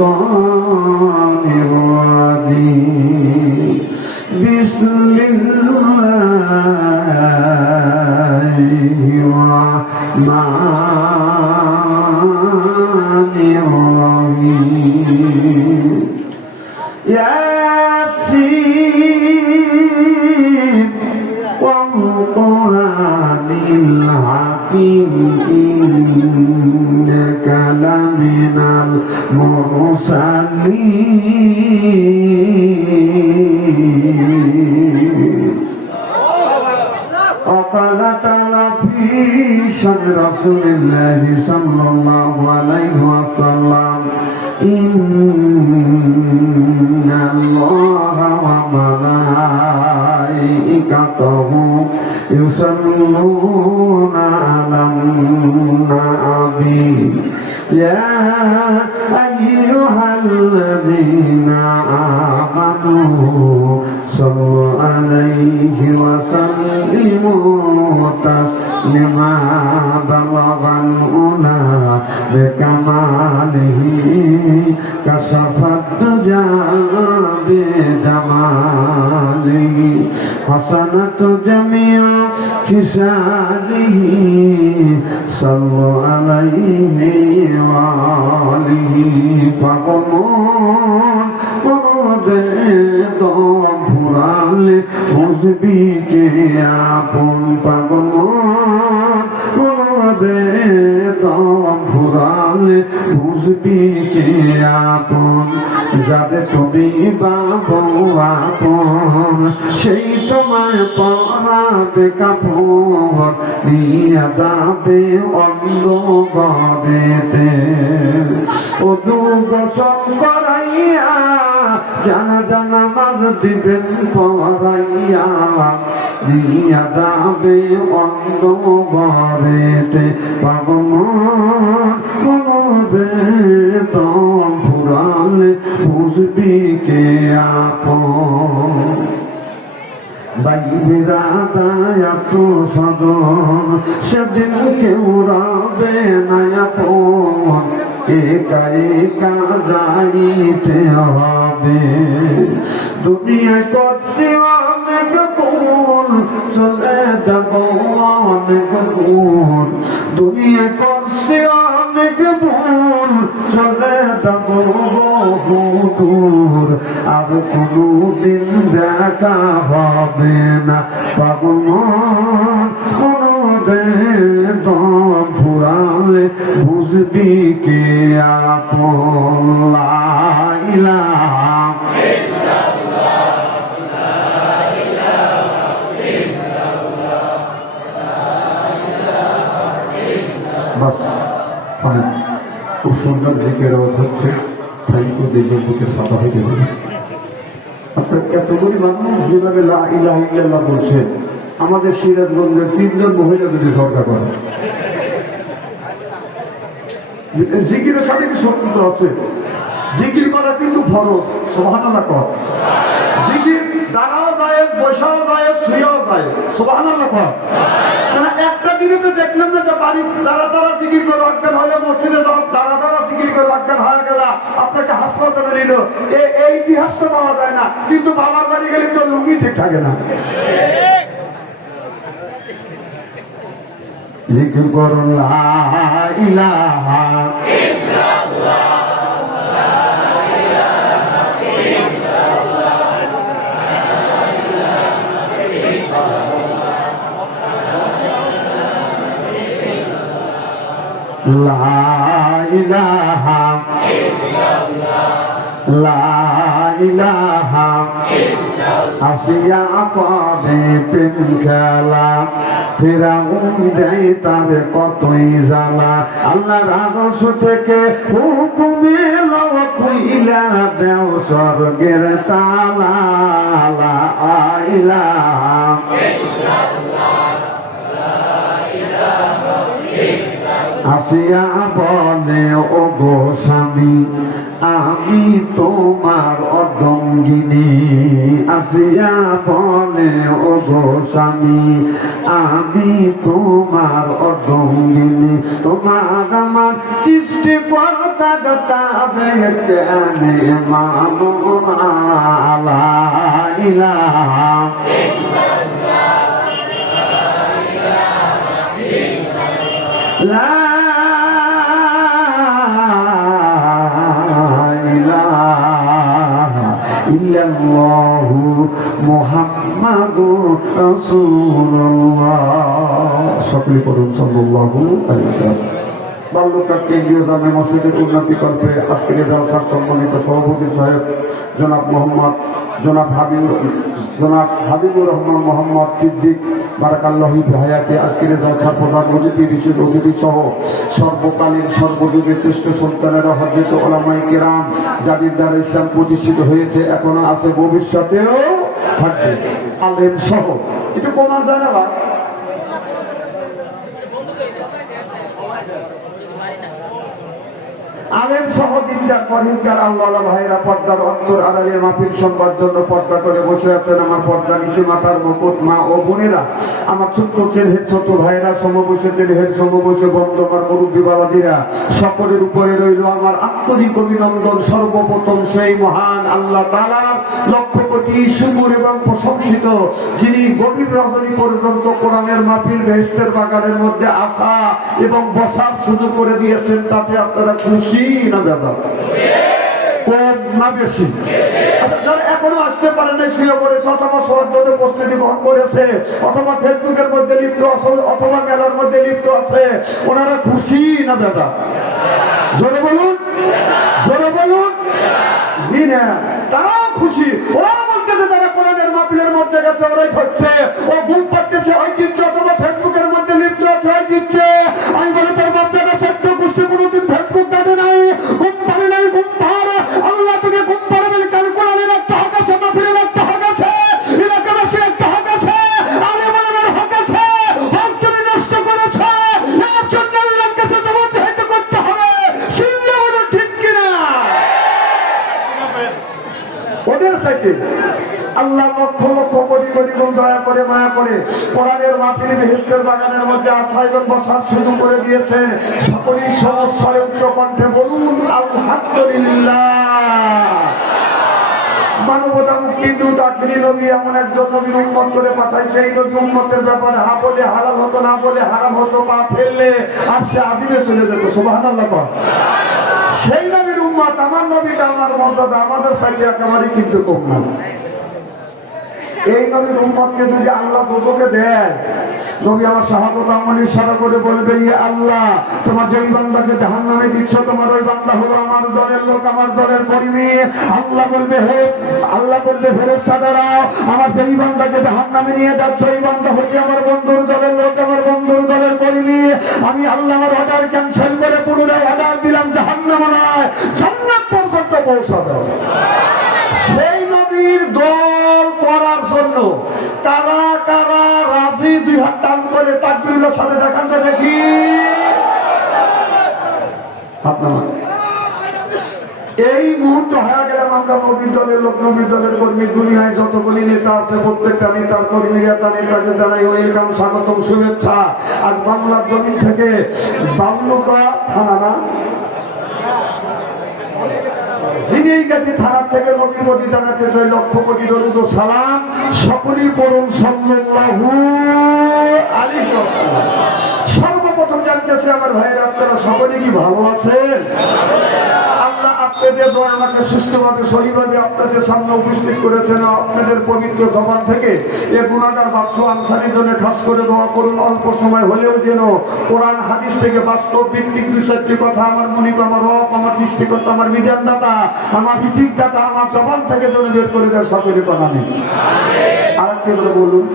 الشيطان الرجيم بسم الله الرحمن الرحيم ياسين والقرآن الحكيم إنك لمن المرسلين وقال تعالى في شأن رسول الله صلى الله عليه وسلم إن الله وملائكته يصلون على النبي يا أيها الذين آمنوا صلوا عليه وسلموا تسليما بلغ الأولى بكماله كشف الدجى بجماله حسنت جميع خصاله صلوا عليه وآله فقمون ফুরালে বুঝবি কে আপন পাগমন ফুরালে বুঝবি কে আপন যাদের তুমি বাবু আপন সেই তোমায় পরাবে কাপড় নিয়ে যাবে অন্ধ গড়েতে ও দু বছর করাইয়া জানা জানা মাঝ দিবেন পড়াইয়া দিয়া যাবে অন্ধ ঘরেতে পাগমবে তো ফুরালে বুঝবি কে আপন বাইবেরা দায়াত সদন সেদিন কেউ রবে না আপন একা একা যাইতে হবে দুনিয়ায় করছি অনেক গুণ চলে যাব অনেক গুণ দুনিয়ায় করছি অনেক গুণ চলে যাব বহু দূর আর কোনদিন দেখা হবে না পাগল কোনো বেদম ফুরালে বুঝবি কে আপন লা ইলাহা বাস খুব সুন্দর দিকের হচ্ছে থ্যাংক ইউ দেখবেন বুকে সাদা হয়ে যাবে আপনার এতগুলি মানুষ যেভাবে লা ইলাহা ইল্লাল্লাহ বলছেন আমাদের সিরাজগঞ্জের 3 জন মহিলা যদি সরকার করে জিকিরের সাথে কি শত্রুতা আছে জিকির করা কিন্তু ফরজ সুবহানাল্লাহ কর জিকির দাঁড়াও যায় বসাও যায় শুয়েও যায় সুবহানাল্লাহ কর একটা দিনে তো দেখলাম না যে বাড়ি দাঁড়া দাঁড়া জিকির করে অজ্ঞান হলে মসজিদে যাও দাঁড়া দাঁড়া জিকির করে অজ্ঞান হয়ে গেল আপনাকে হাসপাতালে নিল এই ইতিহাস তো পাওয়া যায় না কিন্তু বাবার বাড়ি গেলে তো লুঙ্গি ঠিক থাকে না জিকির করুন লা ইলাহা ইল্লাল্লাহ লা ইলাহা ইল্লাল্লাহ লা ইলাহা ইল্লাল্লাহ আসিয়া পদে প্রেম খেলা ফিরাউন দেয় তার কতই জ্বালা আল্লাহর আরশ থেকে হুকুম এলো কইলা দেও স্বর্গের তালা লা ইলাহা আসিয়া বলে ও গো স্বামী আমি তোমার অর্ধঙ্গিনী আসিয়া বলে ও গো স্বামী আমি তোমার অর্ধঙ্গিনী তোমার আমার সৃষ্টি কর্তা কেনে মানো আলা লা ইলাহা ইল্লাল্লাহু মুহাম্মাদুর রাসূলুল্লাহ। সকলে পড়ুন সাল্লাল্লাহু আলাইহি ওয়াসাল্লাম। বাল্যকাল কেন্দ্রীয় জামে মসজিদের উন্নতি করবে আজকের জলসার সম্মানিত সভাপতি সাহেব জনাব হাবিবুর রহমান মোহাম্মদ সিদ্দিক বারাকাল্লাহু হায়াতে আজকের জলসার প্রধান অতিথি বিশেষ অতিথি সহ সর্বকালীন সর্বযুগের শ্রেষ্ঠ সন্তানেরা হযরত উলামায়ে কেরাম যাদের দ্বারা ইসলাম প্রতিষ্ঠিত হয়েছে এখনো আছে ভবিষ্যতেও থাকবে আলেম সহ একটু প্রমাণ যায় না আলেম সহ দিনদার পরহেজগার আল্লাহ ভাইরা পর্দার অন্তর আড়ালের মাহফিল শুনবার জন্য পর্দা করে বসে আছেন আমার পর্দা নিচে মাতার মুকুট মা ও বোনেরা আমার ছোট্ট ছেলের ছোট ভাইরা সমবসে ছেলের সমবসে বন্ধু আমার মুরব্বী বাবাদিরা সকলের উপরে রইল আমার আন্তরিক অভিনন্দন। সর্বপ্রথম সেই মহান আল্লাহ তাআলার লক্ষ কোটি শুকর এবং প্রশংসিত যিনি গভীর রজনী পর্যন্ত কোরআনের মাহফিল বেহেশতের বাগানের মধ্যে আসা এবং বসার সুযোগ করে দিয়েছেন। তাতে আপনারা খুশি না দাদা? কম না বেশি? যারা এখনো আসতে পারে না শুয়ে পড়েছে অথবা সহজে প্রস্তুতি গ্রহণ করেছে অথবা ফেসবুকের মধ্যে লিপ্ত আছে অথবা মেলার মধ্যে লিপ্ত আছে ওনারা খুশি না দাদা? জোরে বলুন, জোরে বলুন। তারাও খুশি। ওরা বলতে তারা কোরআনের মাহফিলের মধ্যে গেছে ওরাই হচ্ছে ও ঘুম পাচ্ছে ওই দিচ্ছে অথবা ফেসবুকের মধ্যে লিপ্ত আছে ওই দিচ্ছে। আমি বলে তোর মধ্যে গেছে একটু খুশি কোনোদিন ফেসবুক দেখে নাই ঘুম পারে নাই ঘুম পারে আল্লাহ তোকে ঘুম পারবেন কারণ কোরআনের একটা হক আছে মাহফিলের একটা হক আছে এলাকাবাসীর একটা হক আছে আলেমের হক আছে। হক তুমি নষ্ট করেছো এর জন্য আল্লাহর কাছে জবাবদিহি করতে হবে। শুনলে বলো ঠিক কিনা? ওদের সাথে আল্লাহ লক্ষ লক্ষ কোটি কোটি গুণ দয়া করে মায়া করে কোরআনের মাহফিল বেহেশতের বাগানের মধ্যে আসা এবং বসার শুরু করে দিয়েছেন। সকলেই সমস্যায় উচ্চ কণ্ঠে বলুন আলহামদুলিল্লাহ। মানবতা মুক্তির দূত আখিরি নবী এমন একজন নবীর উম্মত করে পাঠাইছে। এই নবী উম্মতের ব্যাপারে হা বলে হালাল হতো না বলে হারাম হতো পা ফেললে আর সে আজিবে চলে যেত। সুবহানাল্লাহ। সেই নবীর উম্মত আমার নবীটা আমার মর্যাদা আমাদের সাইডে একেবারেই কিন্তু কম না। এই নবীর উম্মতকে যদি আল্লাহ দুটোকে দেয় নবী আমার শাহাদত আমলি ইশারা করে বলবে ইয়ে আল্লাহ তোমার যেই বান্দাকে জাহান্নামে দিচ্ছ তোমার ওই বান্দা হলো আমার দলের লোক আমার দলের কর্মী। আল্লাহ বলবে হে আল্লাহ বলবে ফেরেশতারা আমার যেই বান্দাকে জাহান্নামে নিয়ে যাচ্ছ এই বান্দা হচ্ছে আমার বন্ধুর দলের লোক আমার বন্ধুর দলের কর্মী। আমি আল্লাহ আমার অর্ডার ক্যান্সেল করে পুনরায় অর্ডার দিলাম জাহান্নামে নয় জান্নাত পর্যন্ত পৌঁছা দাও। সেই নবীর দল করার জন্য কারা কারা রাজি দুই হাত টান করে তাকবীরের সাথে দেখান তো দেখি। এই মুহূর্তে হয়ে গেলাম আমরা নবীর দলের লোক নবীর দলের কর্মী। দুনিয়ায় যতগুলি নেতা আছে প্রত্যেকটা নেতার কর্মীরা তাদের কাছে জানাই ওয়েলকাম স্বাগতম শুভেচ্ছা। আর বাংলার জমিন থেকে বাংলা থানা না থানার থেকে নবীর প্রতি জানাতে চাই লক্ষ কোটি দরুদ ও সালাম। সকলেই পড়ুন সাল্লাল্লাহু আলাইহি ওয়াসাল্লাম। সর্বপ্রথম জানতেছি আমার ভাইয়েরা আপনারা সকলে কি ভালো আছেন? আল্লাহ আপনাদের আমাকে সুস্থভাবে সহিভাবে আপনাদের সামনে উপস্থিত করেছেন। আপনাদের পবিত্র জবান থেকে এ গুনাহগার বাদশা আনসারীর জন্য খাস করে দোয়া করুন। অল্প সময় হলেও যেন কোরআন হাদিস থেকে বাস্তব ভিত্তিক দুই চারটি কথা আমার মনিব আমার রব আমার সৃষ্টিকর্তা আমার বিধান দাতা আমার বিচিক দাতা আমার জবান থেকে যেন বের করে দেয় সকলে বানানি। আর একটু বলুন,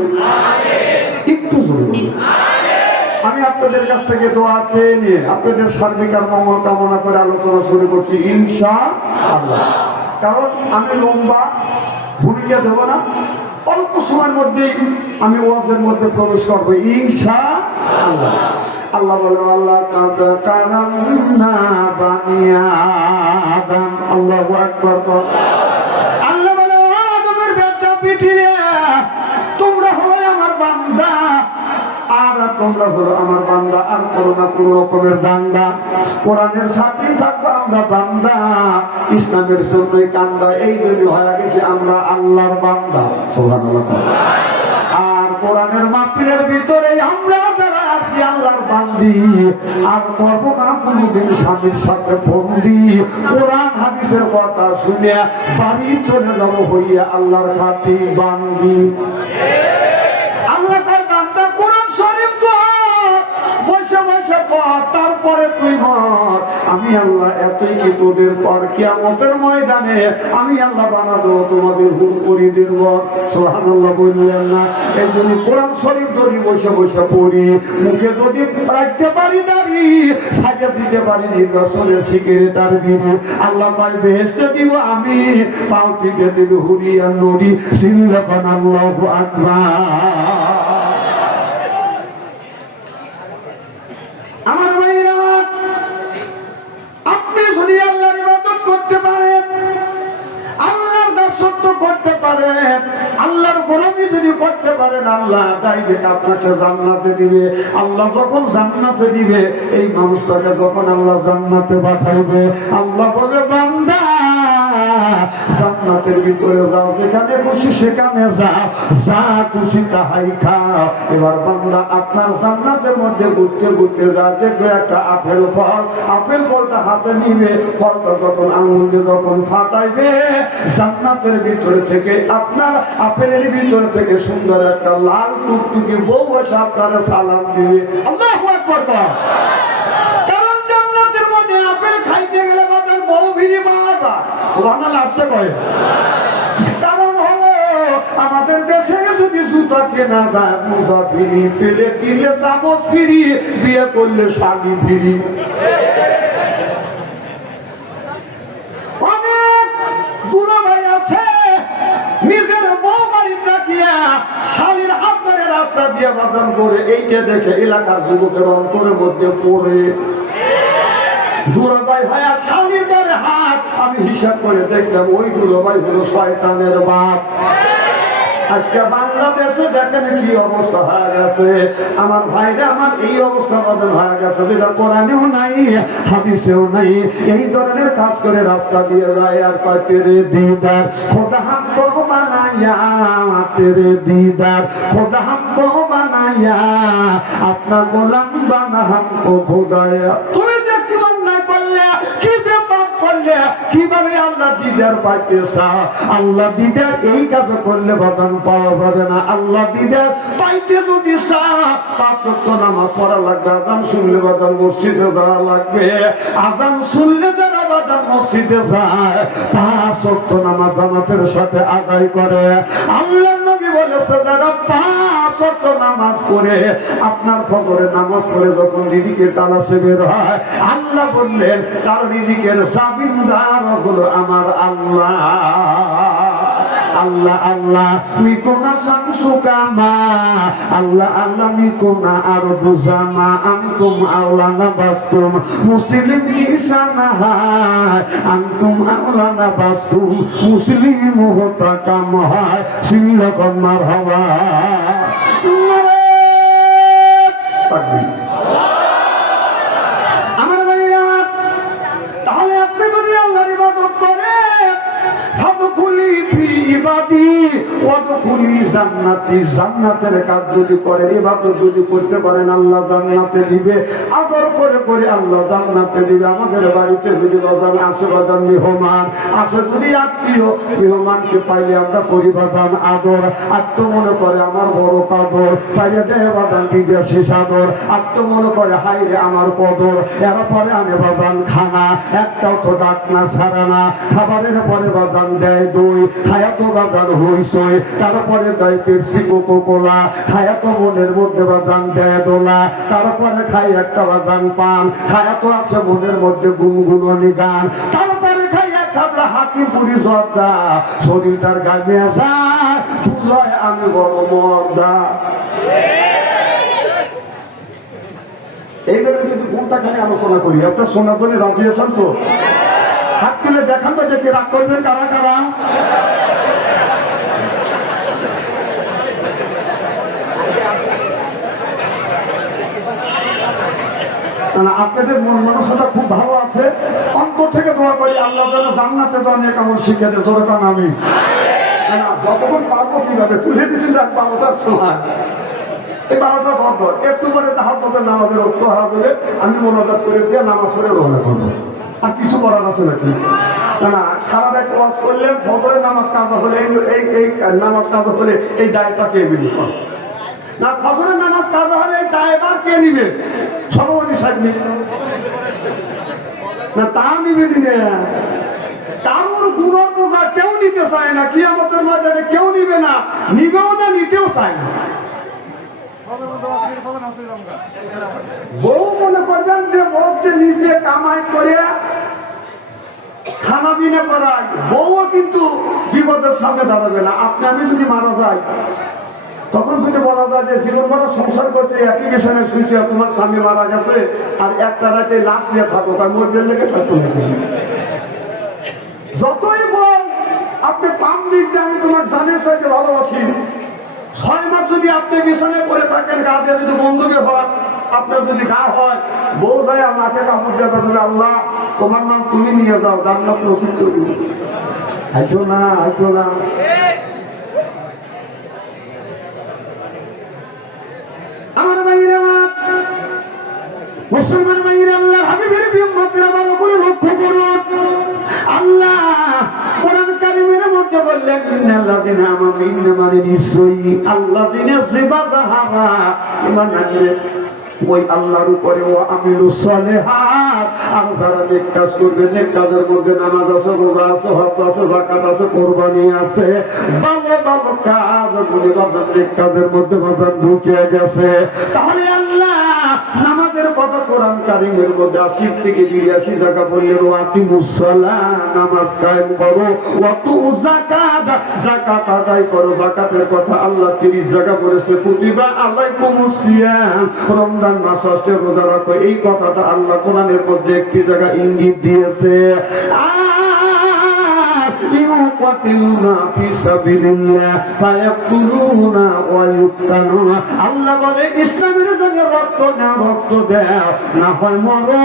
একটু জোরে বলুন। আমি আপনাদের কাছ থেকে দোয়া চেয়ে নিয়ে আপনাদের সার্বিক আর মঙ্গল কামনা করে আলোচনা শুরু করছি ইনশাআল্লাহ। কারণ আমি লম্বা ভূমিকা দেব না, অল্প সময়ের মধ্যেই আমি ওয়াজের মধ্যে প্রবেশ করবো ইনশাআল্লাহ। আল্লাহ বলেন আল্লাহ কাদ কারামনা বানি আদম আকবার কর। আল্লাহ বলে, ও আদমের বেটা পিটিয়ে, তোমরা হলো আমার বান্দা, আর তোমরা হলো আমার বান্দা, আর করো না কোন রকমের দান্দা। কোরআনের সাথে থাকবো আমরা বান্দা, ইসলামের জন্যই কান্দা, এই জন্য হয়ে গেছে আমরা আল্লাহর বান্দা। সুবহানাল্লাহ। আর কোরআনের মাহফিলের ভিতরে আমরা যারা আছি আল্লাহর বান্দি, আর করবো না কোনদিন স্বামীর সাথে বন্দি। কোরআন হাদিসের কথা শুনে বাড়ি চলে যাবো হইয়া আল্লাহর খাতি বান্দি। আল্লাহ বান্দা কোরআন শরীফ বসে বসে পড়, তারপরে তুই মর। আমি আল্লাহ এতই কি তোদের পর কিয়ামতের ময়দানে আমি আল্লাহ বানাবো তোমাদের হুরপুরিদের বর। সুবহানাল্লাহ বললেন না? এই জন্য কোরআন শরীফ ধরি বসে বসে পড়ি, মুখে যদি রাখতে পারি দাঁড়ি, সাজা দিতে পারি নির্বাচনের সিগারেটার বিড়ি, আল্লাহ পাই বেহেশতে দিব আমি, পাও টিপে দিব হুরিয়া নুরি, সিল্লাকান আল্লাহু আকবার। আমার ভাইরা, আপনি যদি আল্লাহর ইবাদত করতে পারেন, আল্লাহর দাসত্ব করতে পারেন, আল্লাহর গোলামি যদি করতে পারেন, আল্লাহ ডাইরেক্ট আপনাকে জান্নাতে দিবে। আল্লাহ যখন জান্নাতে দিবে, এই মানুষটাকে যখন আল্লাহ জান্নাতে পাঠাইবে, আল্লাহ বলে, বান্দা জান্নাতের ভিতরে যাও, যেখানে খুশি সেখানে যাও, যা খুশি তাহাই খাও। এবার বান্দা আপনার জান্নাতের মধ্যে ঘুরতে ঘুরতে যা দেখবে একটা আপেল ফল, আপেল ফলটা হাতে নিবে, ফলটা যখন আঙুলে যখন ফাটাইবে, জান্নাতের ভিতরে থেকে আপনার আপেলের ভিতরে থেকে সুন্দর একটা লাল টুকটুকি বউ এসে আপনারা সালাম দিবে। আল্লাহু আকবার। কারণ জান্নাতের মধ্যে আপেল খাইতে গেলে বাজার বউ ভিড়ি পাওয়া যায়। সুবহানাল্লাহ আসতে কয়। কারণ হলো আমাদের দেশে যদি জুতা কেনা যায়, মোজা ফিরি, পেলে কিনলে চামচ ফিরি, বিয়ে করলে শাড়ি ফিরি। অনেক দুলাভাই আছে নিজের বউ বাড়ি রাখিয়া শালীর হাত ধরে রাস্তা দিয়ে বাদান করে, এইটা দেখে এলাকার যুবকের অন্তরের মধ্যে পড়ে দুলাভাই ভাইয়া শালীর দ্বারে হাত। আমি হিসাব করে দেখলাম ওই দুলাভাই হলো শয়তানের বাপ। আজকে বাংলাদেশে দেখেন কি অবস্থা হয়ে গেছে আমার ভাইরা, আমার এই অবস্থা বদল হয়ে গেছে, যেটা কোরআনেও নাই হাদিসেও নাই। এই ধরনের কাজ করে রাস্তা দিয়ে যায় আর কয় তেরে দিদার খোদা হামকো বানায়া, তেরে দিদার খোদা হামকো বানায়া, আপনার গোলাম বানা হামকো খোদায়া। তুমি যে কি অন্যায় করলে, কি যে পাপ করলে, কিভাবে আল্লাহ দিদার পাইতে চাও? আল্লাহ দিদার এই কাজ করলে বাদান পাওয়া যাবে না। আল্লাহ দিদার পাইতে যদি চাও, পাঁচ ওয়াক্ত নামাজ পড়া লাগবে, আজান শুনলে বাদান মসজিদে যাওয়া লাগবে, আজান শুনলে যারা বাদান মসজিদে যায়, পাঁচ ওয়াক্ত নামাজ জামাতের সাথে আদায় করে। আল্লাহ নবী বলেছে যারা পাঁচ ওয়াক্ত নামাজ পড়ে, আপনার ফজরের নামাজ পড়ে যখন দিদিকে তালাশে বের হয়, আল্লাহ বললেন তার রিজিকের জামিনদার হলো আমার আল্লাহ। আল্লাহ আল্লাহ মিকুনা শামসুকামা, আল্লাহ আল্লাহ মিকুনা আরদু জামা, আনতুম আওলানা বাসতুম মুসলিম ইসানাহায়, আনতুম আওলানা বাসতুম মুসলিম হতাকাম হয়, সিল্লাকান মারহাবা। আমার ভাইরা, তাহলে আপনি যদি আল্লাহর ইবাদত করেন, ফাদখুলি ফি ইবাদি ওয়াদখুলি জান্নাতি, জান্নাতের কাজ যদি করেন, ইবাদত যদি করতে পারেন, আল্লাহ জান্নাতে দিবে। আদর করে করে আল্লাহ জান্নাতে দিবে। আমাদের বাড়িতে যদি বাজান আসে, বাজান মেহমান আসে, যদি আত্মীয় মেহমানকে পাইলে আমরা করি বাজান আদর। আত্ম মনে করে আমার বড় কাদর, পাইলে দেয় বাজান বিদেশি সাদর। আত্ম মনে করে হাই রে আমার কদর, এর পরে আনে বাজান খানা, একটাও তো ডাক না ছাড়া না। খাবারের পরে বাজান দেয় দই, খায়া তো বাজান হইসই, তারপরে দেয় পেপসি কোকো কোলা, খায়া তো মনের মধ্যে বাজান দেয় দোলা, তারপরে খাই একটা বাজান পান, খায়া তো আছে মনের মধ্যে গুনগুননি গান, তারপরে খাই এক খাবলা হাতি পুরি জর্দা, শরীর তার গায়ে যায়, বুঝায় আমি বড় মর্দা। এইভাবে যদি কোনটা খালি আলোচনা করি, আপনার শোনার জন্য রাজি আছেন তো? হাত তুলে দেখান তো যে কে রাগ করবেন কারা কারা। না, আপনাদের মন মানসিকতা খুব ভালো আছে। অন্তর থেকে দোয়া করি আল্লাহ যেন জান্নাতে দেওয়া নিয়ে কেমন শিখে দেয় দরকার আমি না যতক্ষণ পারবো কিভাবে তুলে দিচ্ছেন এক 12টার সময় এই 12টা ঘর একটু করে তাহার মতো নামাজের রক্ত হারা দিলে আমি মোনাজাত করে দিয়ে নামাজ পড়ে রওনা করবো। আর কিছু করার আছে নাকি? না সারা রাত ওয়াজ করলেন ফজরের নামাজ কাজা হলে এই নামাজ কাজা হলে এই দায়টা কে বিলি না ফজরের নামাজ কাজা হলে এই দায়বার কে নিবে? সভাপতি সাহেব না তা নিবে দিনে কারোর গুণর বোঝা কেউ নিতে চায় না, কি আমাদের মধ্যে কেউ নিবে না, নিবেও না নিতেও চায় না। বউ মনে করবেন যে বউ যে নিজে কামাই করে খানা বিনা করায় বউও কিন্তু বিপদের সামনে দাঁড়াবে না। আপনি আমি যদি মারা যাই তখন যদি বলা যায় যে জীবন ভরা সংসার করছে একই বিছানে শুয়েছে তোমার স্বামী মারা গেছে আর একটা রাতে লাশ নিয়ে থাকো তার মধ্যে লেগে তার সঙ্গে যতই বল আপনি পাম দিচ্ছে আমি তোমার জানের সাথে ভালোবাসি 6 মাস যদি আপনি বিছানায় পড়ে থাকেন গা দিয়ে যদি বন্ধুকে হয় আপনার যদি গা হয় বউ ভাই আমাকে কাপড় দিয়ে বলে আল্লাহ তোমার নাম তুমি নিয়ে যাও জান্নাত নসিব করবে। আসো না আসো না আমার ভাইরা মুসলমান ভাইরা আল্লাহ হাবিবের বিউম্মতেরা ভালো করে লক্ষ্য করুন। আল্লাহ কোরআন কারীমের মধ্যে বললেন ইন্নাল্লাযিনা আমানু ইন্নামানে নিশ্চয়ই আল্লাযিনা যিবাদাহারা ঈমান আনবে ওই আল্লাহর উপরে ও আমিলু সালেহাত আর যারা নেক কাজ করবে নেক কাজের মধ্যে নামাজ আছে রোজা আছে হজ আছে যাকাত আছে কুরবানি আছে ভালো ভালো কাজগুলি বাজার নেক কাজের মধ্যে বাজার ঢুকে গেছে। তাহলে আল্লাহ নামাজের কথা কোরআন কারীমের মধ্যে 80 থেকে 82 জায়গা বললেন ওয়াকিমুস সালাত নামাজ কায়েম করো ওয়াতু যাকাত যাকাত আদায় করো। যাকাতের কথা আল্লাহ 30 জায়গা বলেছে কুতিবা আলাইকুমুস সিয়াম রমজান মাস আসছে রোজা রাখো এই কথাটা আল্লাহ কোরআনের মধ্যে একটি জায়গা ইঙ্গিত দিয়েছে। আল্লাহ বলে ইসলামের জন্য রক্ত দাও রক্ত দাও না হয় মরো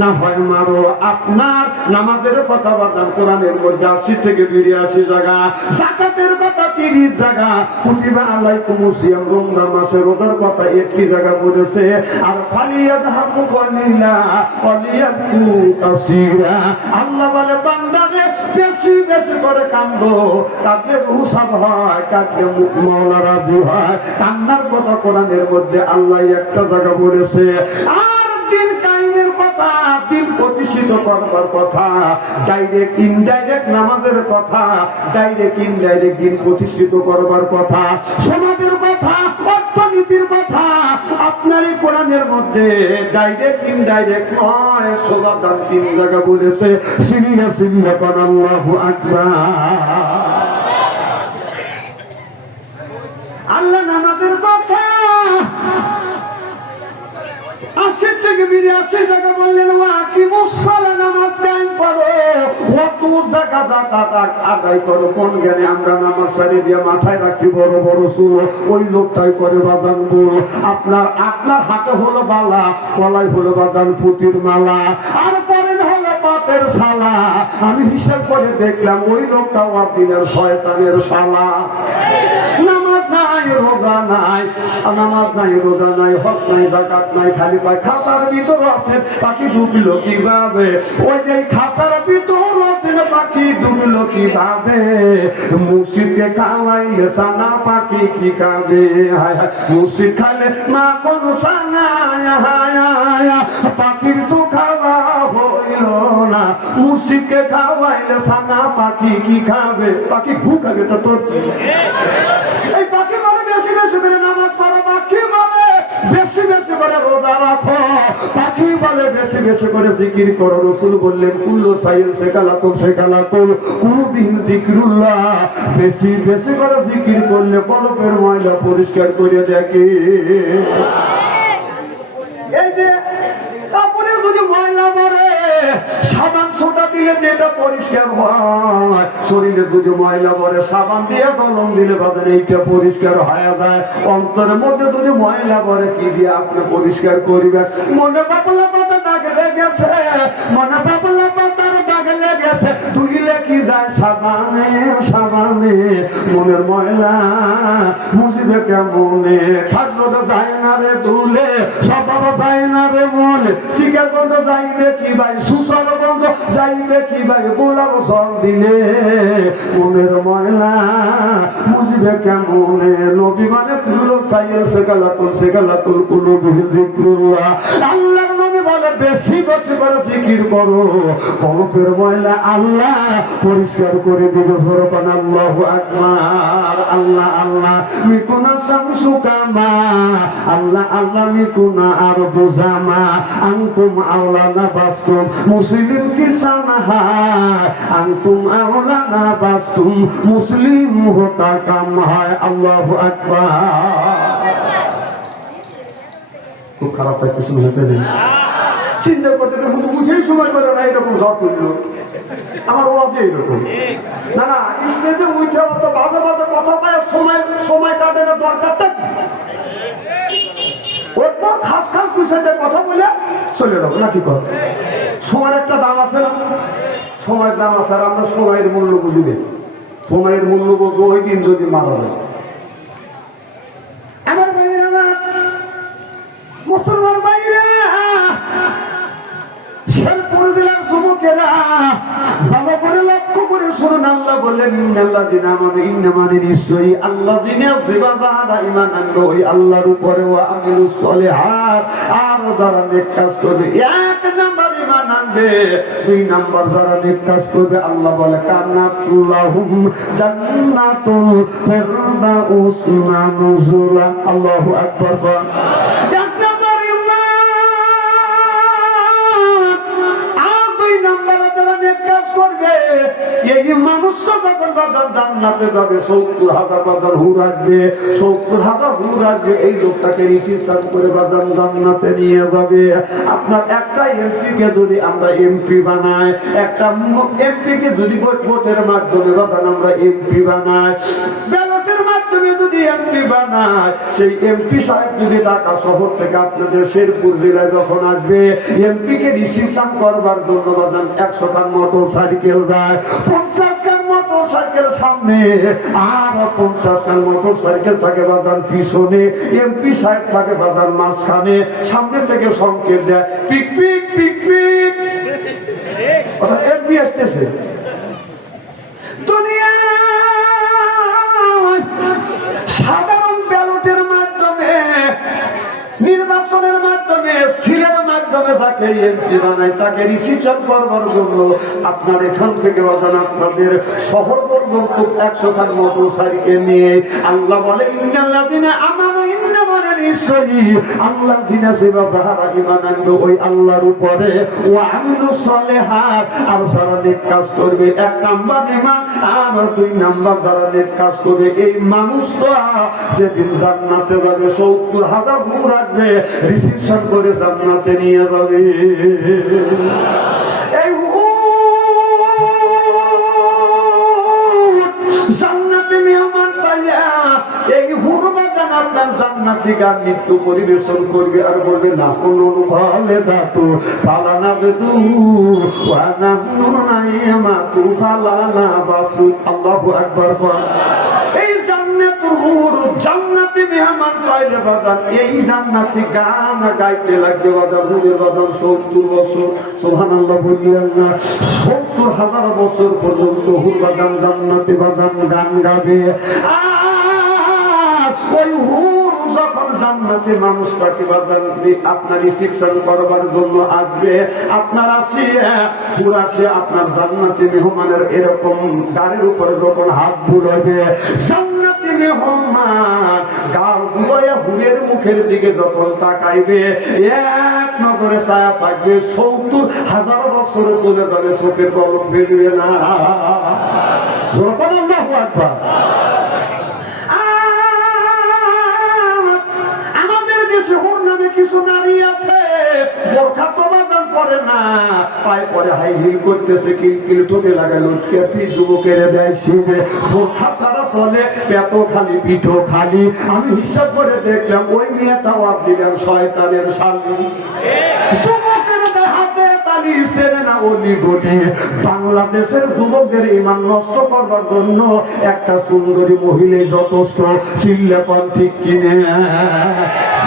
না হয় মারো। আপনার নামাজের কথা বাদান কোরআনের মধ্যে 80 থেকে 82 জায়গা, যাকাতের কথা 30 জায়গা, কুতিবা আলাইকুমুস সিয়াম রমজান মাসের রোজার কথা একটি জায়গা বলেছে। আর ফালিয়াযহাবু কলিলা ওয়ালিয়াবকু কাসীরা আল্লাহ বলে বান্দারে বেশি বেশি করে কান্দো কাঁদলে রূহ সাফ হয় কাঁদলে মুখ মাওলা রাজি হয়। কান্নার কথা কোরআনের মধ্যে আল্লাহ একটা জায়গা বলেছে। আর দিন কায়েমের কথা দিন প্রতিষ্ঠিত করবার কথা ডাইরেক্ট ইনডাইরেক্ট নামাজের কথা ডাইরেক্ট ইনডাইরেক্ট দিন প্রতিষ্ঠিত করবার কথা সমাজের কথা অর্থনীতির কথা আপনার এই কোরআনের মধ্যে ডাইরেক্ট ইনডাইরেক্ট নয় সোজা দান 3 জায়গা বলেছে। সিল্লা সিল্লা কোন আল্লাহু আকবার। আল্লাহ নামাজের কথা 80 থেকে 82 জায়গা বললেন ওয়াকিমুস সালাত নামাজ কায়েম করো ওয়াতু যাকাত আদায় করো। কোন জ্ঞানে আমরা নামাজ ছাড়ি দিয়ে মাথায় রাখছি বড় বড় চুল ওই লোকটাই করে বাদান বল আপনার হাতে হলো বালা গলায় হলো বাদান ফুটির মালা আর পরে হলো পাপের শালা। আমি হিসাব করে দেখলাম ওই লোকটা ওয়াতিলের শয়তানের শালা। নামাজ নাই রোজা নাই নামাজ নাই রোজা নাই হজ নাই যাকাত নাই খালি পায় খাতার ভিতর আছে পাখি ডুবলো কিভাবে ওই যে খাতার ভিতর আছে পাখি ডুবলো কিভাবে মুর্শিদকে খাওয়াইলে সানা পাখি কি খাবে মুর্শিদ খাইলে মা কোন সানা পাখির তো খাওয়া হইল না মুর্শিদকে খাওয়াইলে সানা পাখি কি খাবে পাখি ঘু খাবে তো তোর এই পাখি বলে বেশি বেশি করে নামাজ পড়ো পাখি বলে বেশি বেশি করে রোজা রাখো পাখি বলে বেশি বেশি করে জিকির করো। রাসূল বললেন কুল্লু সাইল সেকালাতুল কুলু বিল যিকরুল্লাহ বেশি বেশি করে জিকির করলে কলবের ময়লা পরিষ্কার করে দেখে। এই যে কাপড়ে যদি ময়লা পড়ে সাবান ছোটা দিলে দিয়ে যেটা পরিষ্কার হয়, শরীরে যদি ময়লা পরে সাবান দিয়ে কলম দিলে বাজার এইটা পরিষ্কার হয়ে যায়। অন্তরের মধ্যে যদি ময়লা পরে কি দিয়ে আপনি পরিষ্কার করবেন? মনে পাপলা পাতা দাগ লেগেছে, মনে পাপলা পাতার দাগ লেগেছে, ধুইলে কি যায় সাবানে সাবানে, মনের ময়লা মুজিবে কেমনে? থাকলো তো যায় না রে ধুলে, স্বভাব যায় না রে মনে, শিকার গন্ধ যাইবে কি ভাই, সুসর গন্ধ যাইবে কি ভাই, গোলাপ জল দিলে মনের ময়লা মুজিবে কেমনে? নবী মানে তুলো সাইয়ের সেকালাতুল কুলুবি যিকরুল্লাহ। আল্লাহর নবী বলে বেশি বেশি করে জিকির করো, কলবের ময়লা আল্লাহ পরিষ্কার করে দিবে। ফরমান আল্লাহু আকবার। আল্লাহ আল্লাহ মিকুনা শামসু কামা, আল্লাহ আল্লাহ মিকুনা আর বুজামা, আনতুম আওলানা বাস্তুম মুসলিম কি সামাহা, আনতুম আওলানা বাস্তুম মুসলিম হতা কাম হয়। আল্লাহু আকবার। খুব খারাপ পাইতেছিল হতে নেই, চিন্তা করতে উঠেই সময় করে না, এরকম ঝড় তুলল আমার ওয়াজে এরকম। না না, স্টেজে উঠে অত বাজে বাজে কথা পায়, সময় কাটানোর দরকারটা ওর পর খাস খাস দুই সাইডে কথা বলে চলে যাবো নাকি? কর সময়ের একটা দাম আছে না? সময়ের দাম আছে, আর আমরা সময়ের মূল্য বুঝি দেব। সময়ের মূল্য বুঝবো ওই দিন যদি মারা যায়। আমার ভাইয়ের, আমার মুসলমান ভাইরা, শেরপুর জেলার যুবকেরা ভালো করে লক্ষ্য করে শুনুন। আল্লাহ বললেন ইন্নাল্লাযিনা আমানু, ইন্না মানে নিশ্চয়ই আল্লাযিনা যারা ঈমান আনলো ওই আল্লাহর উপরে, ওয়া আমিলুস সলিহাত, আর যারা নেক কাজ করবে। এক নাম্বার ঈমান আনবে, দুই নাম্বার যারা নেক কাজ করবে, আল্লাহ বলে কান্নাতুল্লাহুম জান্নাতুল ফিরদাউস নুজুলা। আল্লাহু আকবার। এই মানুষটা যখন বাজার জান্নাতে যাবে ৭০,০০০ বাজার হুর আসবে, ৭০,০০০ হুর আসবে, এই লোকটাকে রিসিপশন করে বাজার জান্নাতে নিয়ে যাবে। আপনার একটা এমপিকে যদি আমরা এমপি বানাই, একটা এমপিকে যদি ভোটের মাধ্যমে বাজার আমরা এমপি বানাই, ব্যালটের মাধ্যমে যদি এমপি বানায়, সেই এমপি সাহেব যদি ঢাকা শহর থেকে আপনাদের শেরপুর জেলায় যখন আসবে, এমপি কে রিসিপশন করবার জন্য ১০০ খান মোটর সাইকেল যায়, ৫০ খান মোটর সাইকেল সামনে, আর ৫০ খান মোটর সাইকেল থাকে বাজার পিছনে, এমপি সাহেব থাকে বাজার মাঝখানে, সামনে থেকে সংকেত দেয় পিক পিক পিক পিক, অর্থাৎ এমপি আসতেছে। দুনিয়া সাধারণ ব্যালটের মাধ্যমে, নির্বাচনের মাধ্যমে, সিলের মাধ্যমে তাকে এমপি বানায়, তাকে রিসিপশন করবার জন্য আপনার এখান থেকে বাজান আপনাদের শহর পর্যন্ত ১০০ খান মোটর সাইকেল নিয়ে আল্লাহ বলে ইন্নাল্লাযিনা আমানু, ইন্না মানে নিশ্চয়ই আল্লাযিনা যারা ঈমান আনলো ওই আল্লাহর উপরে, ওয়া আমিলুস সলিহাত, আর যারা নেক কাজ করবে। এক নাম্বার ঈমান, আর দুই নাম্বার যারা নেক কাজ করবে। এই মানুষটা যেদিন জান্নাতে যাবে ৭০,০০০ হুর আসবে, রিসিপশন করে জান্নাতে নিয়ে যাবে। এই জান্নাতে মেহমান পাইয়া এই হুর বাগান আপনার জান্নাতি গান নৃত্য পরিবেশন করবে, আর বলবে না কোনো ভালে দাতু পালানা বেদু ওয়ানা নুনাইমা তু পালানা বাসু। আল্লাহু আকবার। এই জান্নাতুল হুর, জান্নাতি মেহমান পাইলে বাজান এই জান্নাতি গান গাইতে লাগবে বাজান, হুরের বাজান ৭০ বছর, সুবহানাল্লাহ বলিয়া না, ৭০,০০০ বছর পর্যন্ত হুর বাজান জান্নাতি বাজান গান গাবে। আর ওই হুর যখন জান্নাতি মানুষটাকে বাজান আপনার রিসিপশন করবার জন্য আসবে, আপনার আসিয়ে হুর আসে আপনার জান্নাতি মেহমানের এরকম গাড়ির উপরে যখন হাত বুলাবে, জান্নাতি মেহমান গাল বুলাইয়া হুরের মুখের দিকে যখন তাকাইবে, এক নজরে ছায়া থাকবে, ৭০,০০০ বছরে চলে যাবে, চোখের পলক বেরিয়ে না। আল্লাহু আকবার। আমাদের দেশে হুর নামে কিছু নারী আছে, বোরখা তো বাজান পরে না, পায়ে পরে হাই হিল করতেছে, কিলকিল ঠোঁটে লাগায় লুটকে যুবকের দেয় সিঁড়ে, বোরখা ছাড়া চলে, পেট খালি পিঠো খালি। আমি হিসাব করে দেখলাম ওই মেয়েটা আপ দিলাম শয়তানের সামনে। যুবকের হাতে তালি সেরে না অলি গলি। বাংলাদেশের যুবকদের ইমান নষ্ট করবার জন্য একটা সুন্দরী মহিলা যথেষ্ট। চিল্লাপন ঠিক কিনে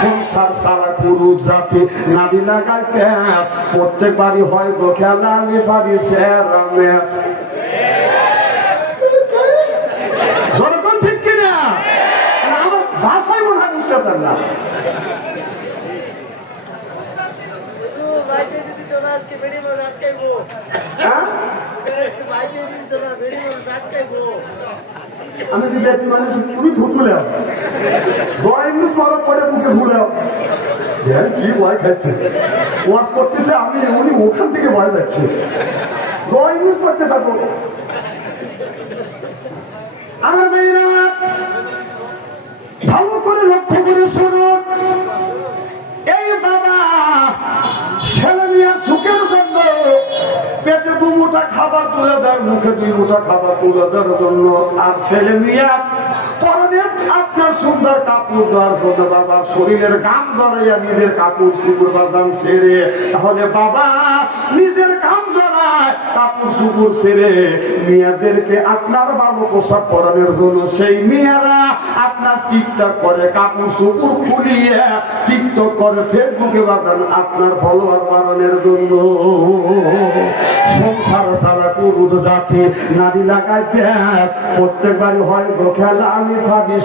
সংসার সারা পুরুষ জাতি নাবি লাগায় প্যাঁচ। প্রত্যেক বাড়ি হয় গো খেলা, আমি বাড়ি সেরা ম্যাচ। জনগণ ঠিক কিনা? আমার ভাষায় মনে হয় বুঝতে পারেন না। হ্যাঁ? আমি যদি একটি মানুষ তুমি ঢুকলাম 9 মিনিট পরে বুকে ভুলাম কি ভয় খাচ্ছে ওয়াজ করতেছে, আমি উনি ওখান থেকে ভয় পাচ্ছে। 9 মিনিট করতে থাকবো। আমার মেয়েরা ভালো করে লক্ষ্য করে শুনুন, এই বাবা ছেলে মেয়ের সুখের জন্য পেটে 2 মুঠা খাবার তুলে দেয়, মুখে 2 মুঠা খাবার তুলে দেওয়ার জন্য, আর ছেলে মেয়ে পরনে আপনার সুন্দর কাপড় দেওয়ার জন্য বাবা শরীরের গাম ধরাইয়া নিজের কাপড় চুপুর বাদাম সেরে, তাহলে বাবা নিজের গাম ধরায় কাপড় চুপুর সেরে মেয়েদেরকে আপনার ভালো পোশাক পরানোর জন্য সেই মেয়েরা আপনার টিকটক করে, কাপড় চুপুর খুলিয়ে টিকটক করে, ফেসবুকে বাদান আপনার ফলোয়ার বাড়ানোর জন্য। সংসার সারা পুরুষ জাতি নারী লাগায় প্যাঁচ। প্রত্যেক বাড়ি হয় গো খেলা, আমি ভাবি